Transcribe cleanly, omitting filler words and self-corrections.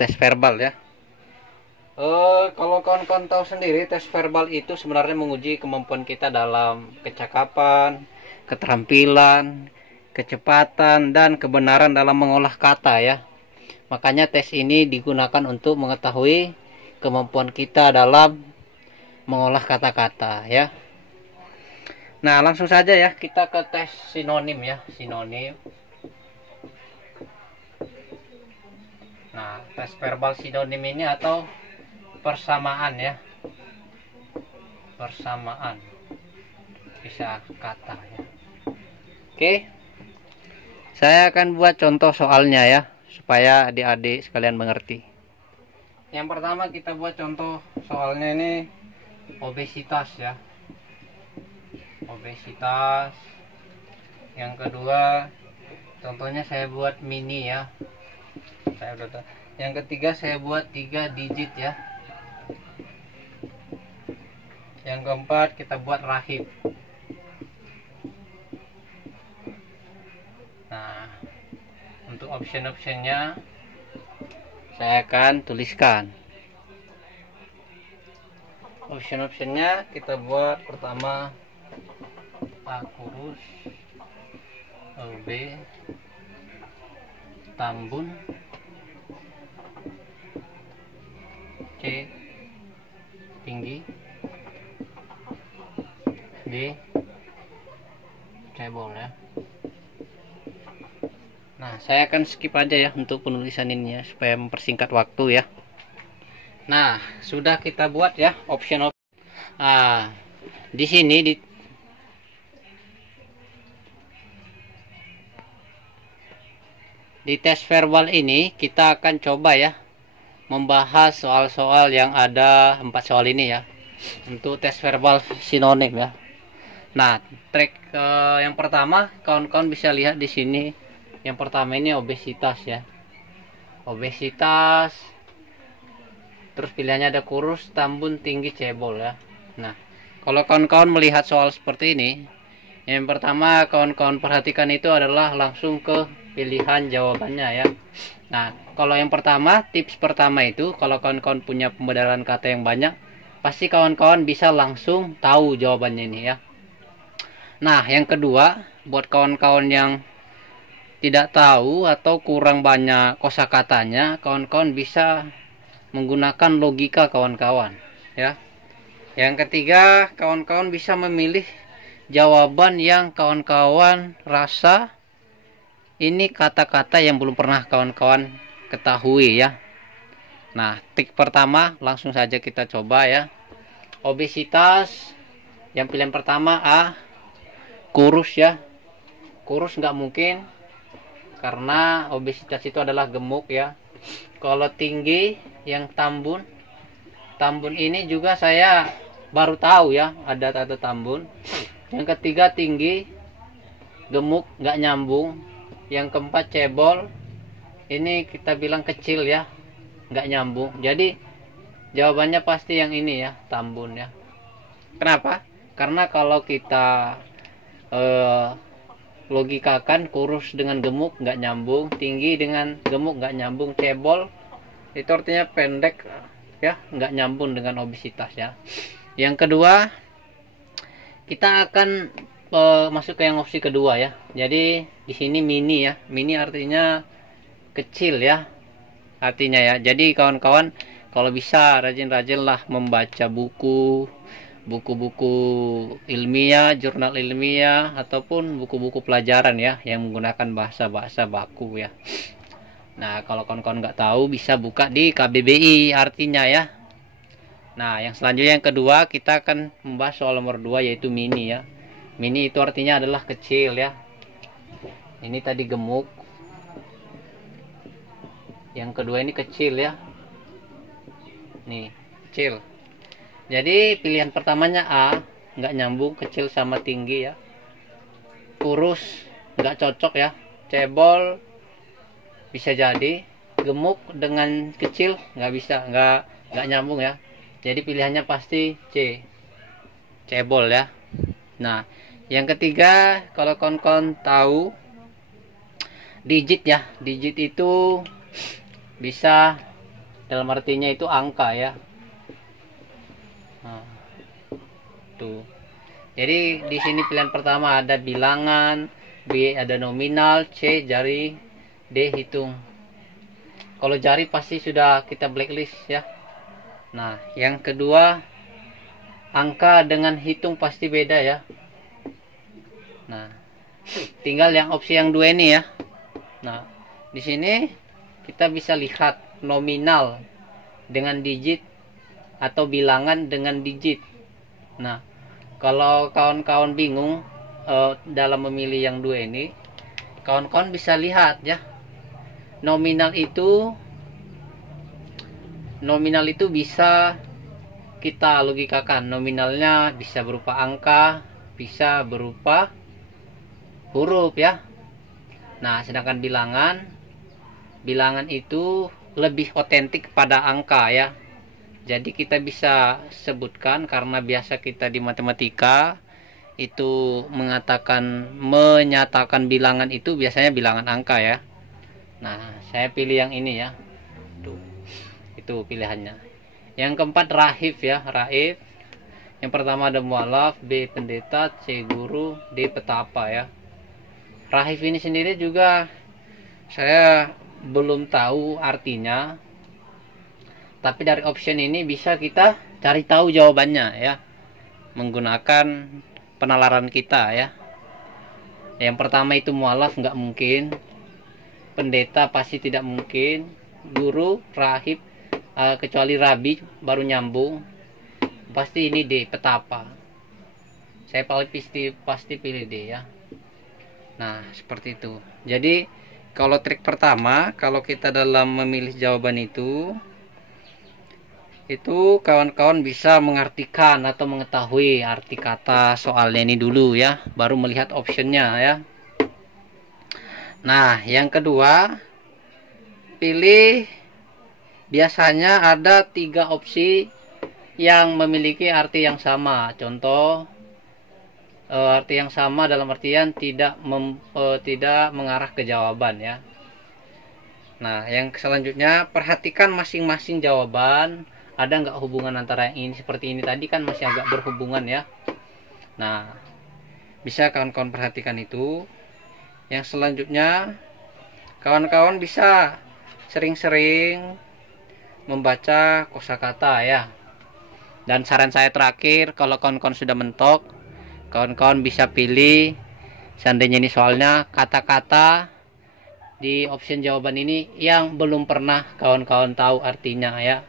tes verbal ya. Kalau kawan-kawan tahu sendiri, tes verbal itu sebenarnya menguji kemampuan kita dalam kecakapan, keterampilan, kecepatan, dan kebenaran dalam mengolah kata ya. Makanya tes ini digunakan untuk mengetahui kemampuan kita dalam mengolah kata-kata ya. Nah, langsung saja ya kita ke tes sinonim ya, sinonim. Nah, tes verbal sinonim ini atau persamaan ya, persamaan bisa kata ya. Oke, saya akan buat contoh soalnya ya supaya adik-adik sekalian mengerti. Yang pertama kita buat contoh soalnya ini obesitas ya, obesitas. Yang kedua contohnya saya buat mini ya, yang ketiga saya buat 3 digit ya. Yang keempat kita buat rahib. Nah, untuk option-optionnya saya akan tuliskan. Option-optionnya kita buat pertama A kurus, B tambun, C tinggi, D cebol ya. Nah, saya akan skip aja ya untuk penulisan ini ya supaya mempersingkat waktu ya. Nah, sudah kita buat ya option. Nah, di sini di tes verbal ini kita akan coba ya membahas soal-soal yang ada 4 soal ini ya untuk tes verbal sinonim ya. Nah, trik yang pertama kawan-kawan bisa lihat di sini. Yang pertama ini obesitas ya, obesitas. Terus pilihannya ada kurus, tambun, tinggi, cebol ya. Nah, kalau kawan-kawan melihat soal seperti ini, yang pertama kawan-kawan perhatikan itu adalah langsung ke pilihan jawabannya ya. Nah, kalau yang pertama, tips pertama itu kalau kawan-kawan punya pembedalan kata yang banyak, pasti kawan-kawan bisa langsung tahu jawabannya ini ya. Nah, yang kedua, buat kawan-kawan yang tidak tahu atau kurang banyak kosakatanya, kawan-kawan bisa menggunakan logika kawan-kawan ya. Yang ketiga, kawan-kawan bisa memilih jawaban yang kawan-kawan rasa ini kata-kata yang belum pernah kawan-kawan ketahui ya. Nah, trik pertama langsung saja kita coba ya. Obesitas, yang pilihan pertama A, kurus ya. Kurus nggak mungkin karena obesitas itu adalah gemuk ya. Kalau tinggi yang tambun, tambun ini juga saya baru tahu ya ada kata tambun. Yang ketiga tinggi, gemuk nggak nyambung. Yang keempat cebol, ini kita bilang kecil ya, nggak nyambung. Jadi jawabannya pasti yang ini ya, tambun ya. Kenapa? Karena kalau kita logikakan kurus dengan gemuk nggak nyambung, tinggi dengan gemuk nggak nyambung, cebol itu artinya pendek ya, nggak nyambung dengan obesitas ya. Yang kedua kita akan masuk ke yang opsi kedua ya. Jadi di sini mini ya, mini artinya kecil ya artinya ya. Jadi kawan-kawan kalau bisa rajin-rajinlah membaca buku-buku ilmiah, jurnal ilmiah, ataupun buku-buku pelajaran ya yang menggunakan bahasa-bahasa baku ya. Nah, kalau kawan-kawan nggak tahu bisa buka di KBBI artinya ya. Nah, yang selanjutnya yang kedua kita akan membahas soal nomor 2 yaitu mini ya. Mini itu artinya adalah kecil ya. Ini tadi gemuk. Yang kedua ini kecil ya. Nih, kecil. Jadi pilihan pertamanya A, nggak nyambung, kecil sama tinggi ya. Kurus nggak cocok ya. Cebol bisa jadi, gemuk dengan kecil nggak bisa, nggak nyambung ya. Jadi pilihannya pasti C, cebol ya. Nah, yang ketiga kalau kawan-kawan tahu digit ya, digit itu bisa dalam artinya itu angka ya. Nah, tuh. Jadi di sini pilihan pertama ada bilangan, B ada nominal, C jari, D hitung. Kalau jari pasti sudah kita blacklist ya. Nah, yang kedua angka dengan hitung pasti beda ya. Nah, tinggal yang opsi yang dua ini ya. Nah, di sini kita bisa lihat nominal dengan digit atau bilangan dengan digit. Nah, kalau kawan-kawan bingung dalam memilih yang dua ini, kawan-kawan bisa lihat ya. Nominal itu bisa kita logikakan. Nominalnya bisa berupa angka, bisa berupa huruf ya. Nah, sedangkan bilangan itu lebih otentik pada angka ya. Jadi kita bisa sebutkan, karena biasa kita di matematika itu menyatakan bilangan itu biasanya bilangan angka ya. Nah, saya pilih yang ini ya. Tuh. Itu pilihannya. Yang keempat rahif ya, rahif. Yang pertama ada mualaf, B pendeta, C guru, D petapa ya. Rahif ini sendiri juga saya belum tahu artinya, tapi dari option ini bisa kita cari tahu jawabannya ya, menggunakan penalaran kita ya. Yang pertama itu mualaf nggak mungkin, pendeta pasti tidak mungkin, guru, rahib, kecuali rabi baru nyambung, pasti ini D petapa. Saya pasti pilih D ya. Nah, seperti itu. Jadi kalau trik pertama, kalau kita dalam memilih jawaban itu kawan-kawan bisa mengartikan atau mengetahui arti kata soalnya ini dulu ya, baru melihat optionnya ya. Nah, yang kedua, pilih, biasanya ada 3 opsi yang memiliki arti yang sama. Contoh, arti yang sama dalam artian tidak mengarah ke jawaban ya. Nah, yang selanjutnya, perhatikan masing-masing jawaban ada nggak hubungan antara yang ini, seperti ini tadi kan masih agak berhubungan ya. Nah, bisa kawan-kawan perhatikan itu. Yang selanjutnya, kawan-kawan bisa sering-sering membaca kosakata ya. Dan saran saya terakhir, kalau kawan-kawan sudah mentok, kawan-kawan bisa pilih, seandainya ini soalnya, kata-kata di option jawaban ini yang belum pernah kawan-kawan tahu artinya ya.